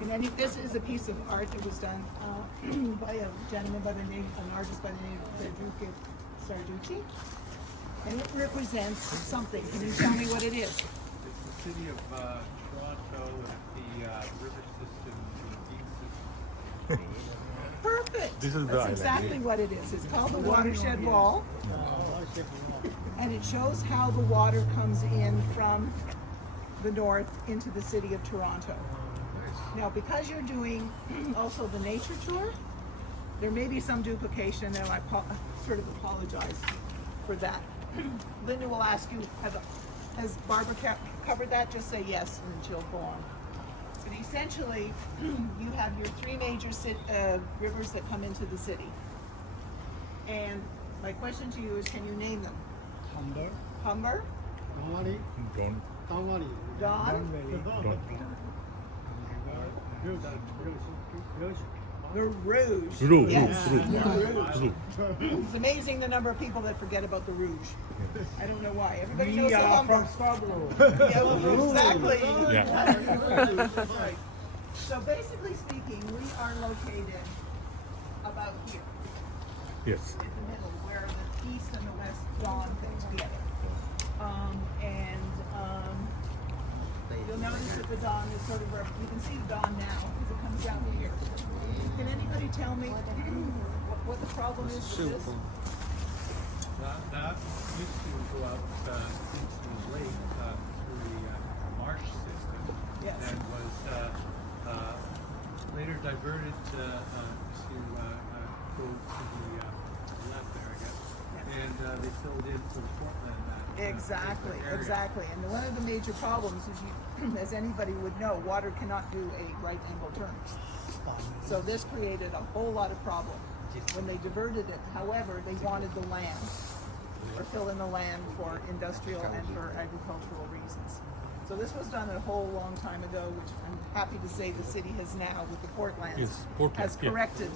This is a piece of art that was done by a gentleman by the name, an artist by the name of Federico Sarducci, and it represents something. Can you tell me what it is? It's the city of Toronto and the river system, the deep system. Perfect. This is the That's island, exactly yeah. what it is. It's called the watershed wall, and it shows how the water comes in from the north into the city of Toronto. Now, because you're doing also the nature tour, there may be some duplication, and I sort of apologize for that. Linda will ask you, has Barbara covered that? Just say yes, and she'll go on. But essentially, you have your three major rivers that come into the city. And my question to you is, can you name them? Humber, Don't. Don, the Rouge. Rouge, Yes, Rouge, the Rouge. Rouge. It's amazing the number of people that forget about the Rouge. I don't know why. Everybody knows the Humber. Scarborough. Yeah, well, exactly. Yeah. That's right. So basically speaking, we are located about here, Yes. in the middle, where the east and the west dawn thing together. You'll notice that the dawn is sort of, you can see the dawn now because it comes down here. Can anybody tell me what the problem is with this? That used to go out into the lake through the marsh system, Yes. and was later diverted to go to the left there, I guess. And they filled in to Portland. Exactly, exactly. And one of the major problems is, as anybody would know, water cannot do a right angle turn. So this created a whole lot of problem when they diverted it. However, they wanted the land, or fill in the land for industrial and for agricultural reasons. So this was done a whole long time ago, which I'm happy to say the city has now, with the Portlands, Yes, Portland, has yeah. corrected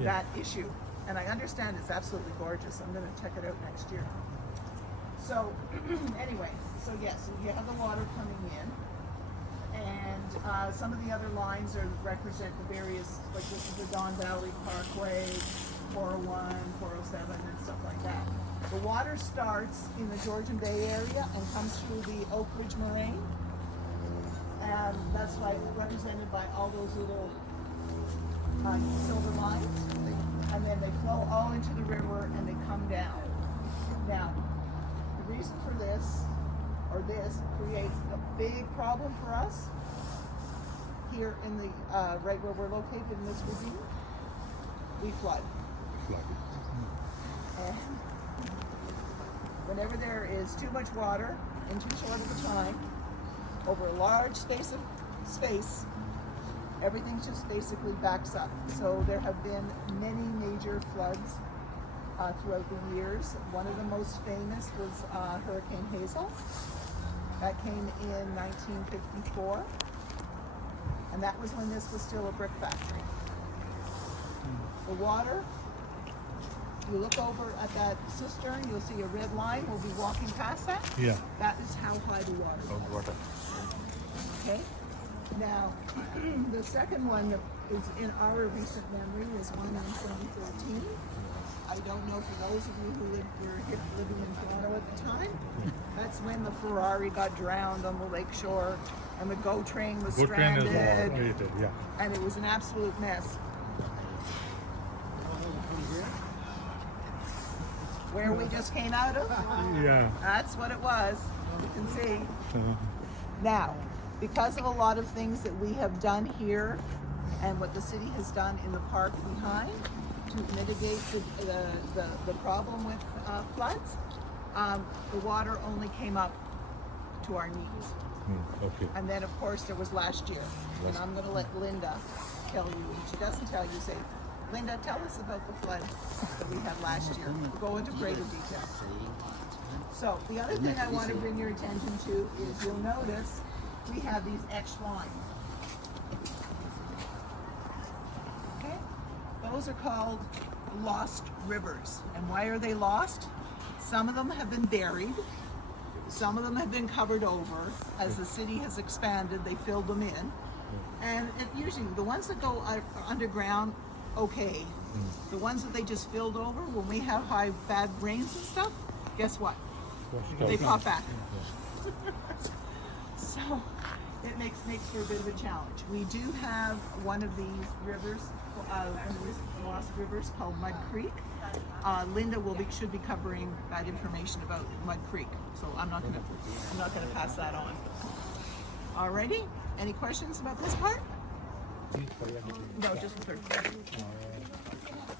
Yeah. that issue. And I understand it's absolutely gorgeous. I'm going to check it out next year. So anyway, so yes, you have the water coming in, and some of the other lines represent the various, like this is the Don Valley Parkway, 401, 407, and stuff like that. The water starts in the Georgian Bay area and comes through the Oak Ridge Moraine, and that's like represented by all those little silver lines, and then they flow all into the river and they come down. Now, the reason for this creates a big problem for us here in the right where we're located in this ravine. We flood. And whenever there is too much water in too short of a time, over a large space, everything just basically backs up. So there have been many major floods throughout the years. One of the most famous was Hurricane Hazel. That came in 1954. And that was when this was still a brick factory. The water, you look over at that cistern, you'll see a red line. We'll be walking past that. Yeah. That is how high the water is. Water. Okay? Now, the second one that is in our recent memory is one in 2013. I don't know for those of you who were living in Toronto at the time, that's when the Ferrari got drowned on the lake shore and the GO train was Good train stranded, is created, yeah. and it was an absolute mess. Where we just came out of, Yeah. that's what it was. You can see. Now, because of a lot of things that we have done here and what the city has done in the park behind to mitigate the problem with floods, the water only came up to our knees. Okay. And then, of course, there was last year. And I'm going to let Linda tell you. If she doesn't tell you, say, Linda, tell us about the flood that we had last year. We'll go into greater detail. So the other thing I want to bring your attention to is you'll notice we have these etched lines. Okay? Those are called lost rivers. And why are they lost? Some of them have been buried. Some of them have been covered over. As the city has expanded, they filled them in. And it usually, the ones that go underground, okay. The ones that they just filled over, when we have bad rains and stuff, guess what? They pop back. So it makes for a bit of a challenge. We do have one of these rivers, one of these lost rivers called Mud Creek. Linda should be covering that information about Mud Creek, so I'm not gonna pass that on. Alrighty, any questions about this part? No, just the third part.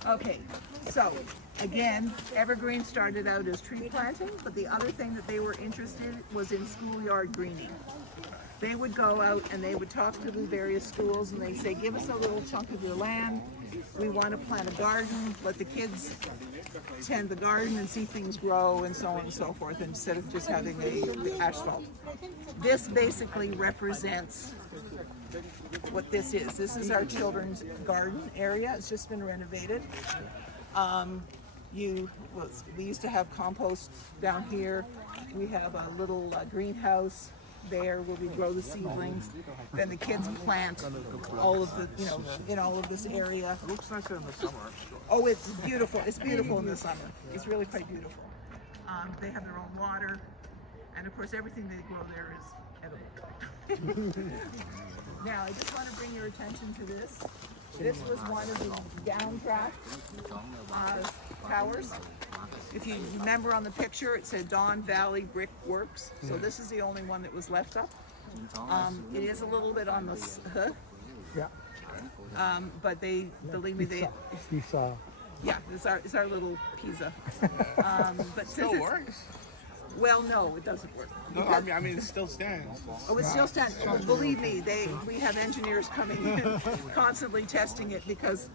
Okay, so again, Evergreen started out as tree planting, but the other thing that they were interested was in schoolyard greening. They would go out and they would talk to the various schools and they say, give us a little chunk of your land. We want to plant a garden, let the kids tend the garden and see things grow and so on and so forth, instead of just having the asphalt. This basically represents what this is. This is our children's garden area. It's just been renovated. We used to have compost down here. We have a little greenhouse there where we grow the seedlings. Then the kids plant all of the, in all of this area. It looks nicer in the summer. Oh, it's beautiful. It's beautiful in the summer. It's really quite beautiful. They have their own water, and of course everything they grow there is edible. Now, I just want to bring your attention to this. This was one of the downtrack towers. If you remember on the picture, it said Don Valley Brick Works. So this is the only one that was left up. It is a little bit on the Yeah. but believe me, yeah, it's our little Pisa. But since it works. Well, no, it doesn't work. No, I mean, it still stands. Oh, it still stands. Believe me, we have engineers coming in, constantly testing it because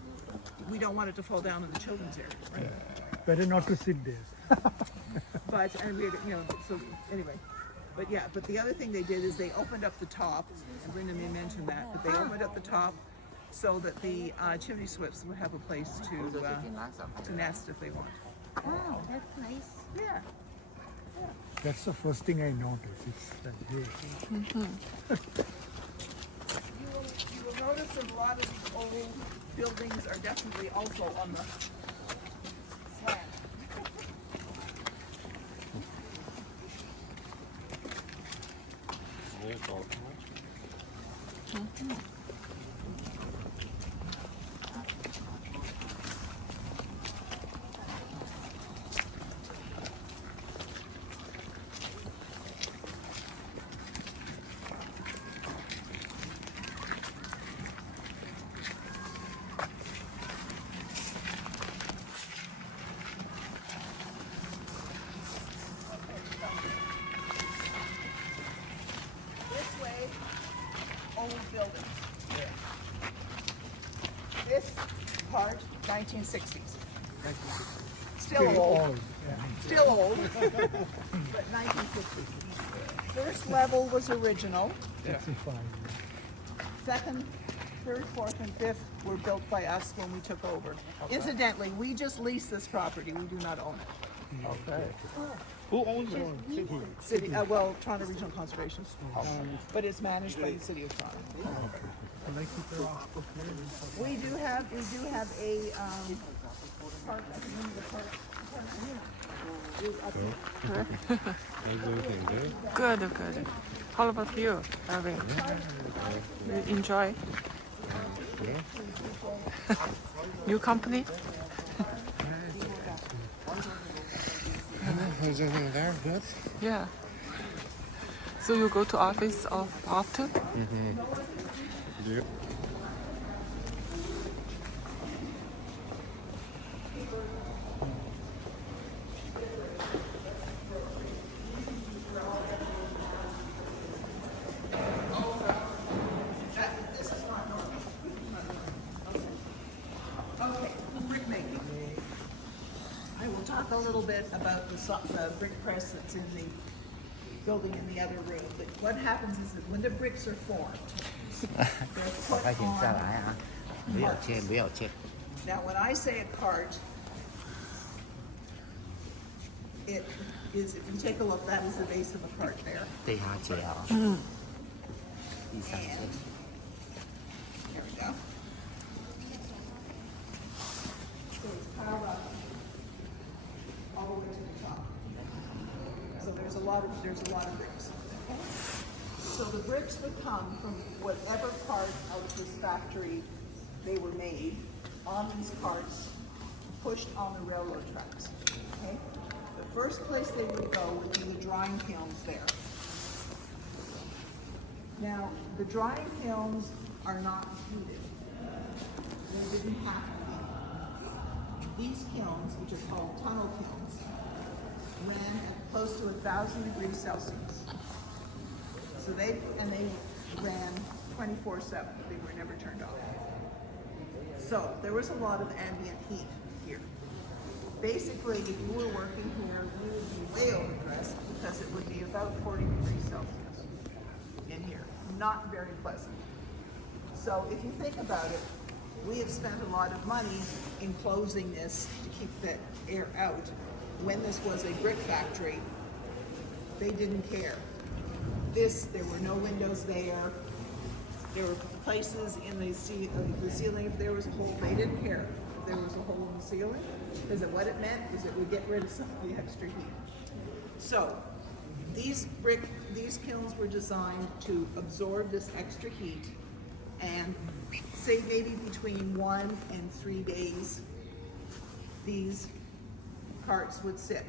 we don't want it to fall down in the children's area. Right? Better not to sit there. So anyway. But the other thing they did is they opened up the top, and Brenda may mention that, but they opened up the top so that the chimney swifts would have a place to nest if they want. Oh, that's nice. Yeah. That's the first thing I noticed. It's that big. You will notice that a lot of these old buildings are definitely also on the slant. Old buildings. This part, 1960s. Still old. Still old, but 1960s. First level was original. 65. Second, third, fourth, and fifth were built by us when we took over. Incidentally, we just lease this property. We do not own it. Okay. Who owns it? City, Toronto Regional Conservation. But it's managed by the City of Toronto. We do have a park. I can remember the park. Good, good. How about you, Irving? You enjoy? New company? Is everything there? Good? Yeah. So you go to office often? Yeah. Okay, brick making. I will talk a little bit about the brick press that's in the building in the other room. But what happens is that when the bricks are formed, they're put on carts. Now, when I say a cart, it is, if you take a look, that is the base of a cart there. there's a lot of bricks. Okay? So the bricks would come from whatever part of this factory they were made on these carts, pushed on the railroad tracks. Okay? The first place they would go would be the drying kilns there. Now, the drying kilns are not heated. They didn't have to be. These kilns, which are called tunnel kilns, ran at close to 1,000 degrees Celsius. So they ran 24/7. They were never turned off. So there was a lot of ambient heat here. Basically, if you were working here, you would be way overdressed because it would be about 40 degrees Celsius in here. Not very pleasant. So if you think about it, we have spent a lot of money in closing this to keep the air out. When this was a brick factory, they didn't care. There were no windows there. There were places in the ceiling, if there was a hole, they didn't care if there was a hole in the ceiling, because what it meant is it would get rid of some of the extra heat. So these kilns were designed to absorb this extra heat, and say maybe between 1 and 3 days, these carts would sit.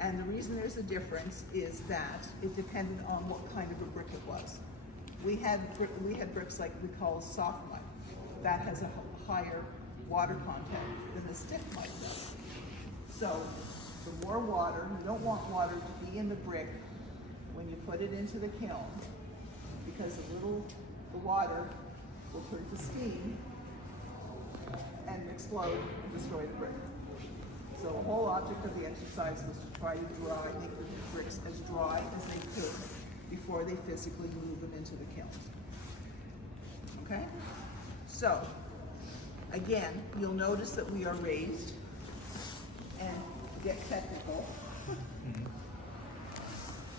And the reason there's a difference is that it depended on what kind of a brick it was. We had bricks like we call soft mud. That has a higher water content than the stiff mud does. So the more water, you don't want water to be in the brick when you put it into the kiln, because the water will turn to steam and explode and destroy the brick. So the whole object of the exercise was to try to make the bricks as dry as they could before they physically move them into the kiln. Okay? So, again, you'll notice that we are raised, and to get technical,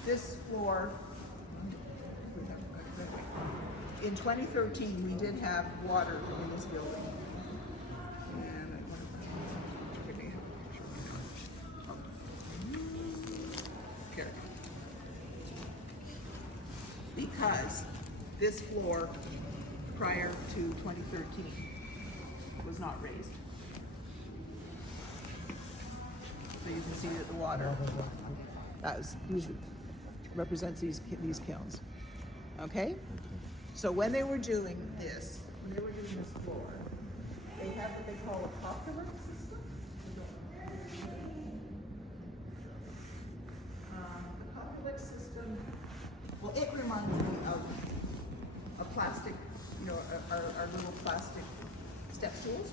this floor, in 2013, we did have water in this building. Because this floor prior to 2013 was not raised. So you can see that the water represents these kilns. Okay? So when they were doing this floor, they have what they call a popular system. The popular system, well, it reminds me of a plastic, our little plastic step stools.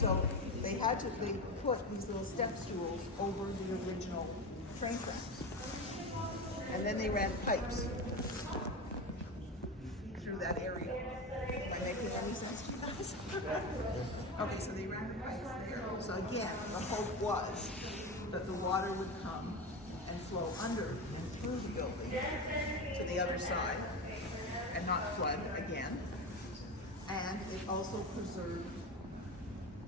So they put these little step stools over the original train tracks. And then they ran pipes through that area. Am I making any sense to you guys? Okay, so they ran the pipes there. So again, the hope was that the water would come and flow under and through the building to the other side and not flood again. And it also preserved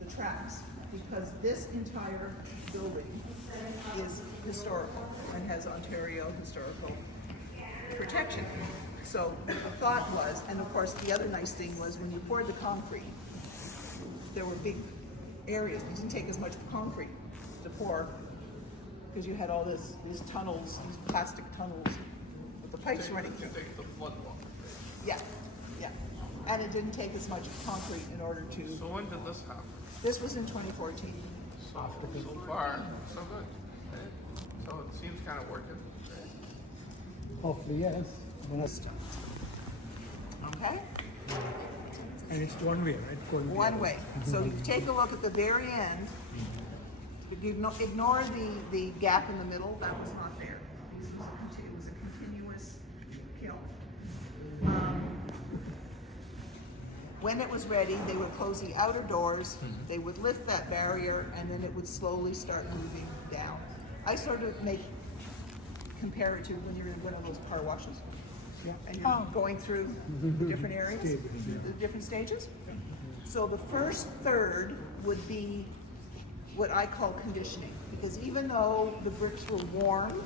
the tracks, because this entire building is historical and has Ontario historical protection. So the thought was, and of course the other nice thing was, when you poured the concrete, there were big areas. It didn't take as much concrete to pour, because you had all these tunnels, these plastic tunnels with the pipes running through. Yeah, yeah. And it didn't take as much concrete in order to. So when did this happen? This was in 2014. So far, so good. So it seems kind of working. Hopefully, yes. Okay? And it's one way, right? One way. So you take a look at the very end. If you ignore the gap in the middle, that was not there. It was a continuous kiln. When it was ready, they would close the outer doors, they would lift that barrier, and then it would slowly start moving down. I sort of compare it to when you're in one of those car washes. Yeah. And you're going through different areas, the different stages. So the first third would be what I call conditioning, because even though the bricks were warm,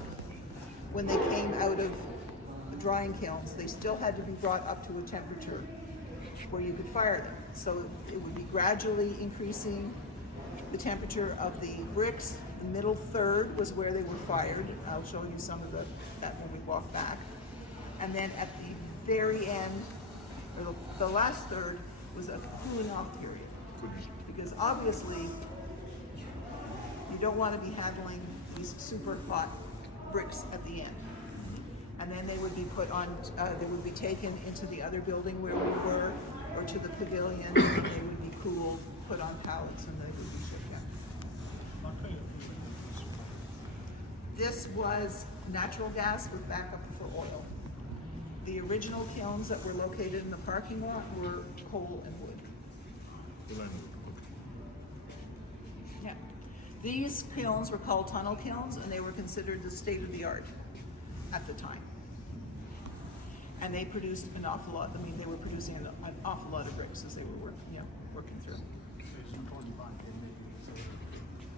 when they came out of the drying kilns, they still had to be brought up to a temperature where you could fire them. So it would be gradually increasing the temperature of the bricks. The middle third was where they were fired. I'll show you some of that when we walk back. And then at the very end, or the last third, was a cooling off period. Because obviously, you don't want to be handling these super hot bricks at the end. And then they would be put on, they would be taken into the other building where we were, or to the pavilion, and they would be cooled, put on pallets, and they would be shipped out. This was natural gas with backup for oil. The original kilns that were located in the parking lot were coal and wood. Yeah. These kilns were called tunnel kilns, and they were considered the state of the art at the time. And they produced an awful lot. I mean, they were producing an awful lot of bricks as they were working through.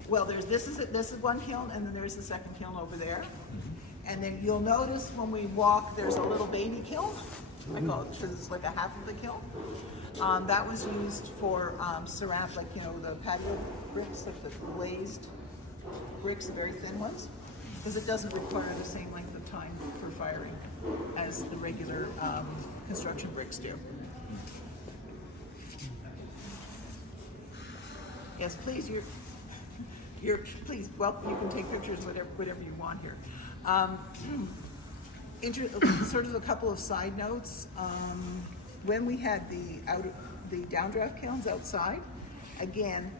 Well, this is one kiln, and then there's the second kiln over there. And then you'll notice when we walk, there's a little baby kiln. I call it, because it's like a half of the kiln. That was used for ceramic, like, you know, the patio bricks, like the glazed bricks, the very thin ones, because it doesn't require the same length of time for firing as the regular construction bricks do. Yes, please, please, well, you can take pictures, whatever you want here. Sort of a couple of side notes. When we had the downdraft kilns outside, again,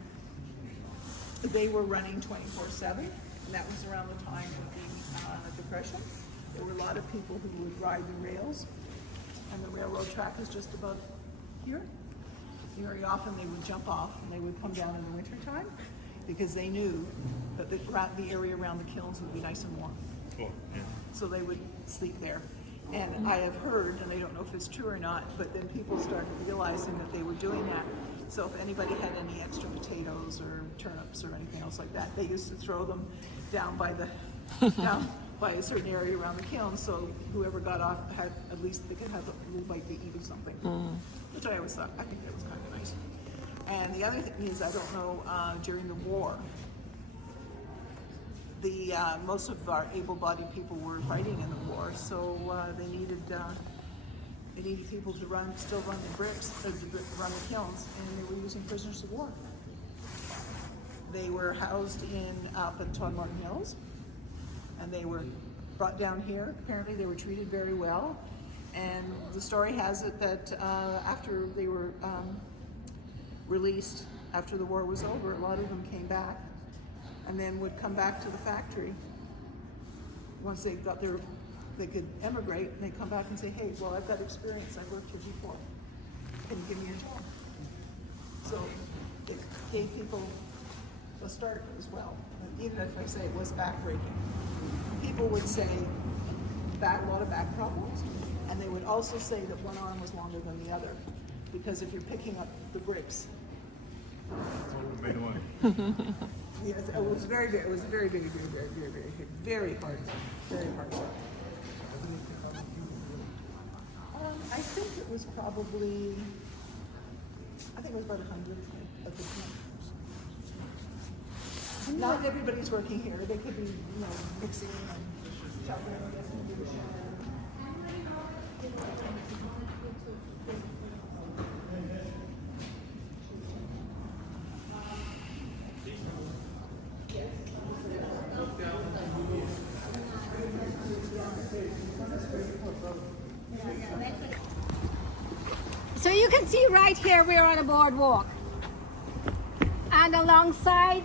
they were running 24/7, and that was around the time of the Depression. There were a lot of people who would ride the rails, and the railroad track is just about here. Very often they would jump off and they would come down in the wintertime because they knew that the area around the kilns would be nice and warm. Cool. Yeah. So they would sleep there. And I have heard, and I don't know if it's true or not, but then people started realizing that they were doing that. So if anybody had any extra potatoes or turnips or anything else like that, they used to throw them down by down by a certain area around the kiln, so whoever got off had, at least they could have a little bite to eat or something. Which I always thought, I think that was kind of nice. And the other thing is, I don't know, during the war, most of our able-bodied people were fighting in the war, so they needed people to still run the bricks, run the kilns, and they were using prisoners of war. They were housed up at Martin Hills, and they were brought down here. Apparently, they were treated very well, and the story has it that after they were released, after the war was over, a lot of them came back, and then would come back to the factory once they got they could emigrate, and they'd come back and say, hey, well, I've got experience, I've worked here before, can you give me a job? So it gave people a start as well. Even if I say it was backbreaking, people would say a lot of back problems, and they would also say that one arm was longer than the other, because if you're picking up the bricks. Yes, it was very hard. Very hard work. I think it was probably, about 100 at the time. Not everybody's working here. They could be, mixing and shoveling and distribution. So you can see right here we're on a boardwalk, and alongside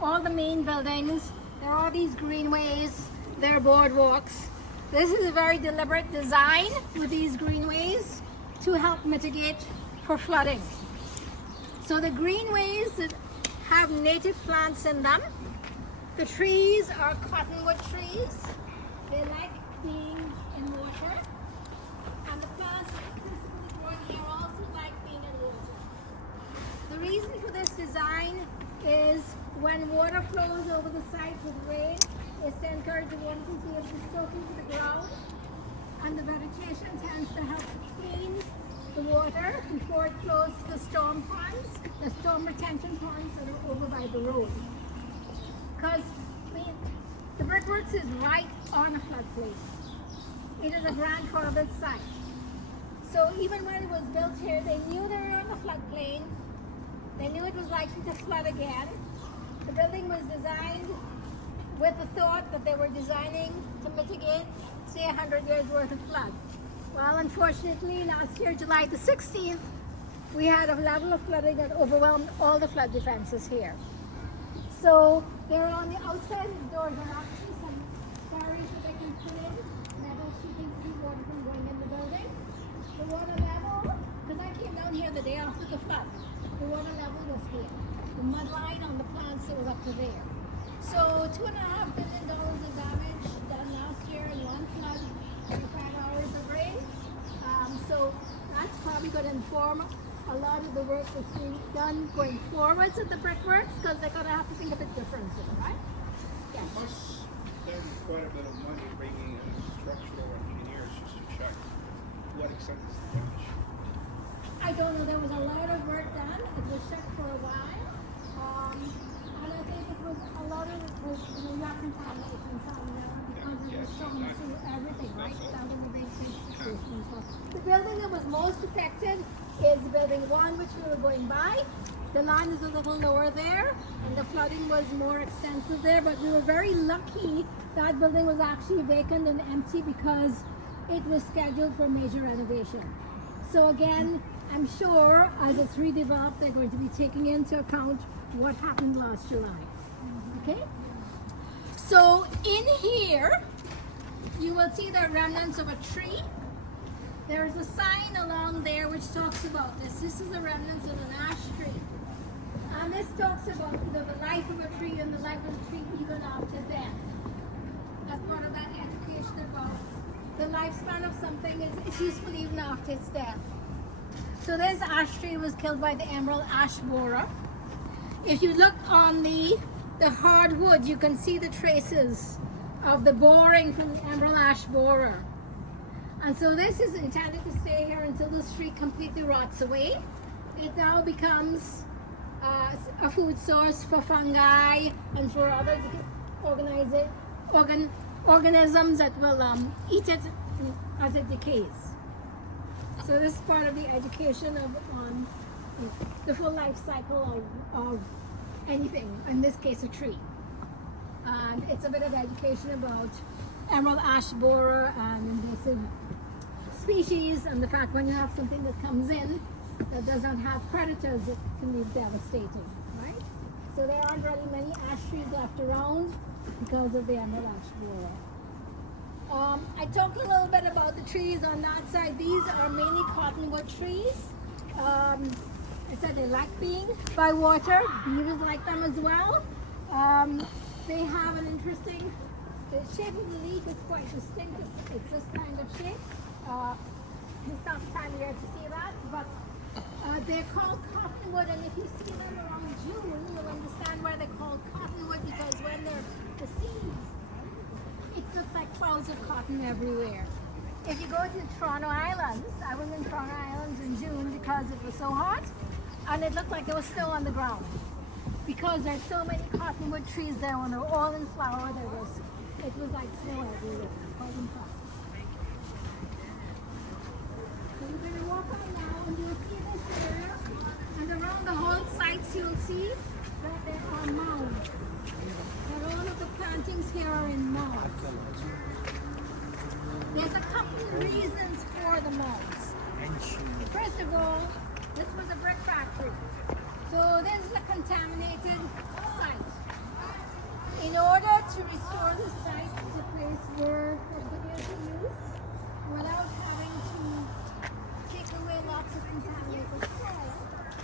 all the main buildings there are these greenways, there are boardwalks. This is a very deliberate design with these greenways to help mitigate for flooding. So the greenways have native plants in them. The trees are cottonwood trees. They like being in water, and the plants here also like being in water. The reason for this design is when water flows over the site with rain, is to encourage the water to be able to soak into the ground, and the vegetation tends to help clean the water before it flows to the storm ponds, the storm retention ponds that are over by the road. Because the brickworks is right on a floodplain. It is a grandfathered site. So even when it was built here, they knew they were on a floodplain. They knew it was likely to flood again. The building was designed with the thought that they were designing to mitigate, say, 100 years worth of flood. Well, unfortunately, last year, July the 16th, we had a level of flooding that overwhelmed all the flood defenses here. So they're on the outside of the doors and actually some barriers that they can put in, metal sheeting to keep water from going in the building. The water level, because I came down here the day after the flood, the water level was here. The mud line on the plants was up to there. So $2.5 billion of damage done last year in one flood, 25 hours of rain. So that's probably going to inform a lot of the work that's being done going forwards at the brickworks, because they're going to have to think a bit differently, right? Yes. Must spend quite a bit of money bringing in structural engineers just to check what extent is the damage. I don't know. There was a lot of work done. It was checked for a while. And I think it was a lot of it was rock contamination because it was showing through everything, right? Down in the basement situation. So the building that was most affected is building 1, which we were going by. The line is a little lower there, and the flooding was more extensive there, but we were very lucky that building was actually vacant and empty because it was scheduled for major renovation. So again, I'm sure as it's redeveloped, they're going to be taking into account what happened last July. Okay? So in here, you will see the remnants of a tree. There's a sign along there which talks about this. This is the remnants of an ash tree. And this talks about the life of a tree and the life of a tree even after death. That's part of that education about the lifespan of something is useful even after its death. So this ash tree was killed by the emerald ash borer. If you look on the hardwood, you can see the traces of the boring from the emerald ash borer. And so this is intended to stay here until this tree completely rots away. It now becomes a food source for fungi and for other organisms that will eat it as it decays. So this is part of the education of the full life cycle of anything, in this case a tree. And it's a bit of education about emerald ash borer and invasive species, and the fact when you have something that comes in that doesn't have predators, it can be devastating, right? So there aren't really many ash trees left around because of the emerald ash borer. I talked a little bit about the trees on that side. These are mainly cottonwood trees. I said they like being by water. Beavers like them as well. They have an interesting, the shape of the leaf is quite distinct. It's this kind of shape. It's not the time of year to see that, but they're called cottonwood, and if you see them around June, you'll understand why they're called cottonwood, because when they're the seeds, it looks like clouds of cotton everywhere. If you go to Toronto Islands, I was in Toronto Islands in June because it was so hot, and it looked like there was snow on the ground. Because there's so many cottonwood trees there, when they're all in flower, it was like snow everywhere. So we're going to walk on now, and you'll see this area, and around the whole site you'll see that there are mounds. That all of the plantings here are in mounds. There's a couple of reasons for the mounds. First of all, this was a brick factory. So this is a contaminated site. In order to restore the site to the place where it is used, without having to take away lots of contaminated soil,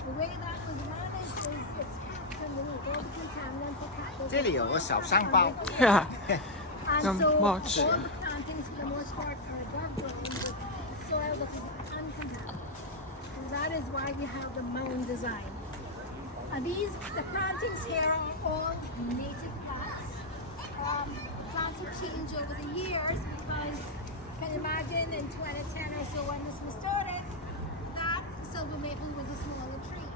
the way that was managed is it's capped underneath. All the contaminants are capped. 这里有个小山包。 And so all much. the plantings for the most part are above ground with soil that is uncontaminated. And that is why we have the mound design. The plantings here are all native plants. to change over the years because you can imagine in 2010 or so when this was started, that silver maple was a smaller tree.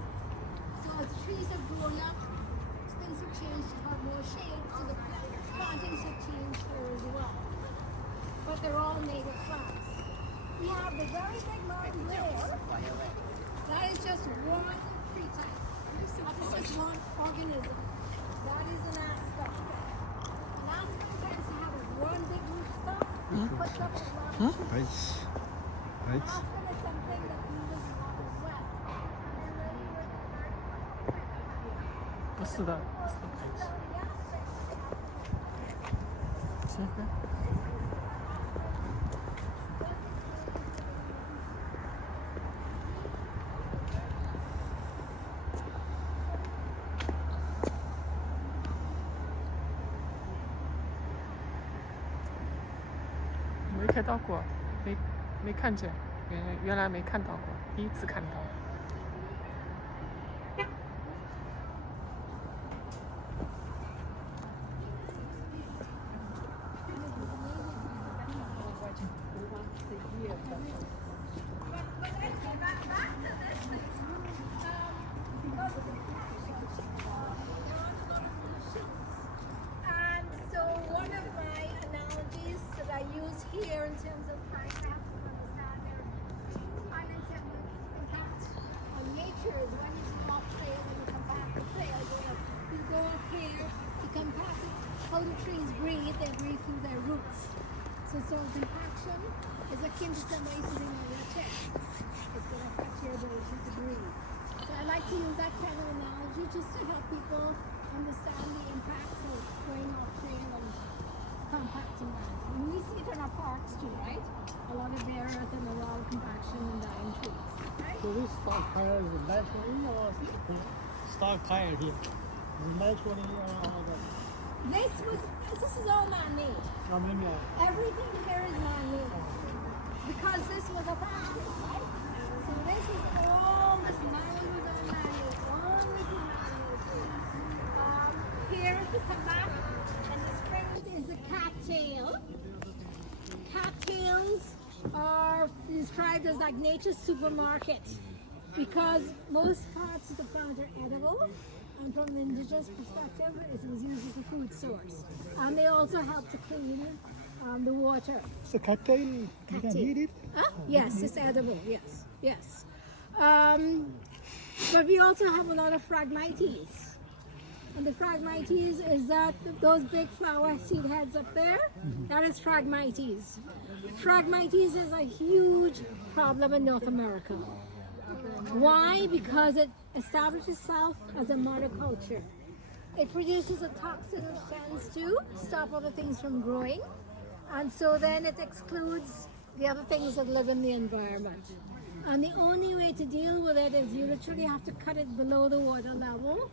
So as trees have grown up, things have changed to have more shade, so the plantings have changed here as well. But they're all native plants. We have the very big mountain there. That is just one tree type. That is just one organism. That is an aspen. An aspen tends to have one big rootstock, puts up a lot of shoots. Nice. Nice. Aspen is something that we use a lot as well. And then we were very 不是的，不是的。行。没开到过，没看见，原来没看到过，第一次看到。And so one of my analogies that I use here in terms of trying to help people understand their unintended impact on nature is when you come off trail and you come back to trail. You go up here, you come past it. How do trees breathe? They breathe through their roots. So compaction is akin to somebody sitting on your chest. It's going to affect your ability to breathe. So I like to use that kind of analogy just to help people understand the impacts of going off trail and compacting land. And we see it in our parks too, right? A lot of bare earth and a lot of compaction and dying trees. Right? So this stockpile is naturally or stockpile here? Is naturally This is all man-made. Everything here is man-made. Because this was a factory, right? So this is all, this land was all man-made. All this is man-made. Here to come back, and the spring is a cattail. Cattails are described as like nature's supermarket because most parts of the plant are edible. And from the indigenous perspective, it was used as a food source. And they also help to clean the water. So cattail, you can eat it? Huh? Yes, it's edible, yes, yes. But we also have a lot of Phragmites. And the Phragmites is that those big flower seed heads up there, that is Phragmites. Phragmites is a huge problem in North America. Why? Because it establishes itself as a monoculture. It produces a toxin which tends to stop other things from growing, and so then it excludes the other things that live in the environment. And the only way to deal with it is you literally have to cut it below the water level,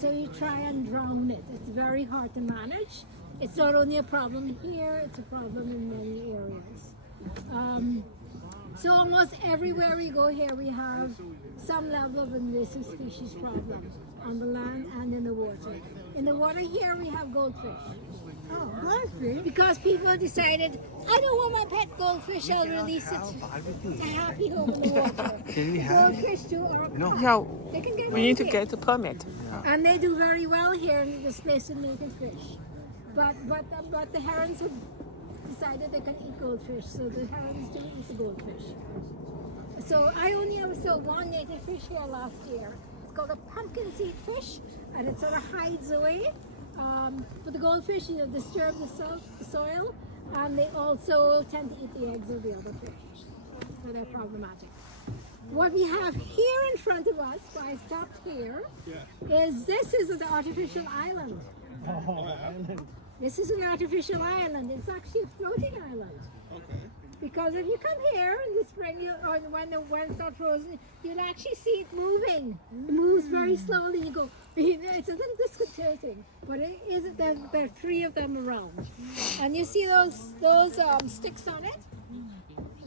so you try and drown it. It's very hard to manage. It's not only a problem here, it's a problem in many areas. So almost everywhere we go here, we have some level of invasive species problem on the land and in the water. In the water here, we have goldfish. Oh, goldfish. Because people decided, I don't want my pet goldfish, I'll release it to happy home in the water. Goldfish too are a problem. Yeah, They can get we need to anything. get a permit. And they do very well here in this place with native fish. But the herons have decided they can eat goldfish, so the herons do eat the goldfish. So I only ever saw one native fish here last year. It's called a pumpkin seed fish, and it sort of hides away. But the goldfish, disturb the soil, and they also tend to eat the eggs of the other fish. So they're problematic. What we have here in front of us, why I stopped here, is this is an artificial island. This is an artificial island. It's actually a floating island. Okay. Because if you come here in the spring, or when the weather's not frozen, you'll actually see it moving. It moves very slowly. You go, it's a little disconcerting, but it isn't. There are three of them around, and you see those sticks on it.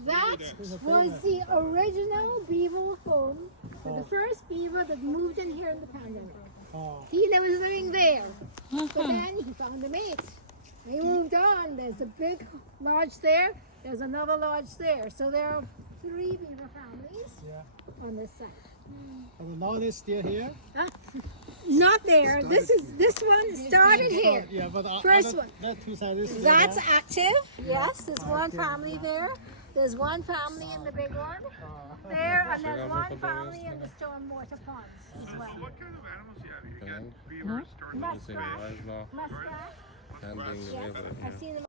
That was the original beaver home for the first beaver that moved in here in the pandemic. He was living there, but then he found a mate. We moved on. There's a big lodge there. There's another lodge there. So there are 3 beaver families Yeah. on this side. And now they're still here. Not there. This one started here. Yeah, but First one. that two sides is That's active. Yes, there's one family there. There's one family in the big one there, and there's one family in the stormwater ponds as well. What kind of animals do you have? You got beavers, Muskrat. Muskrat. Handling the Yes, river. I've seen them.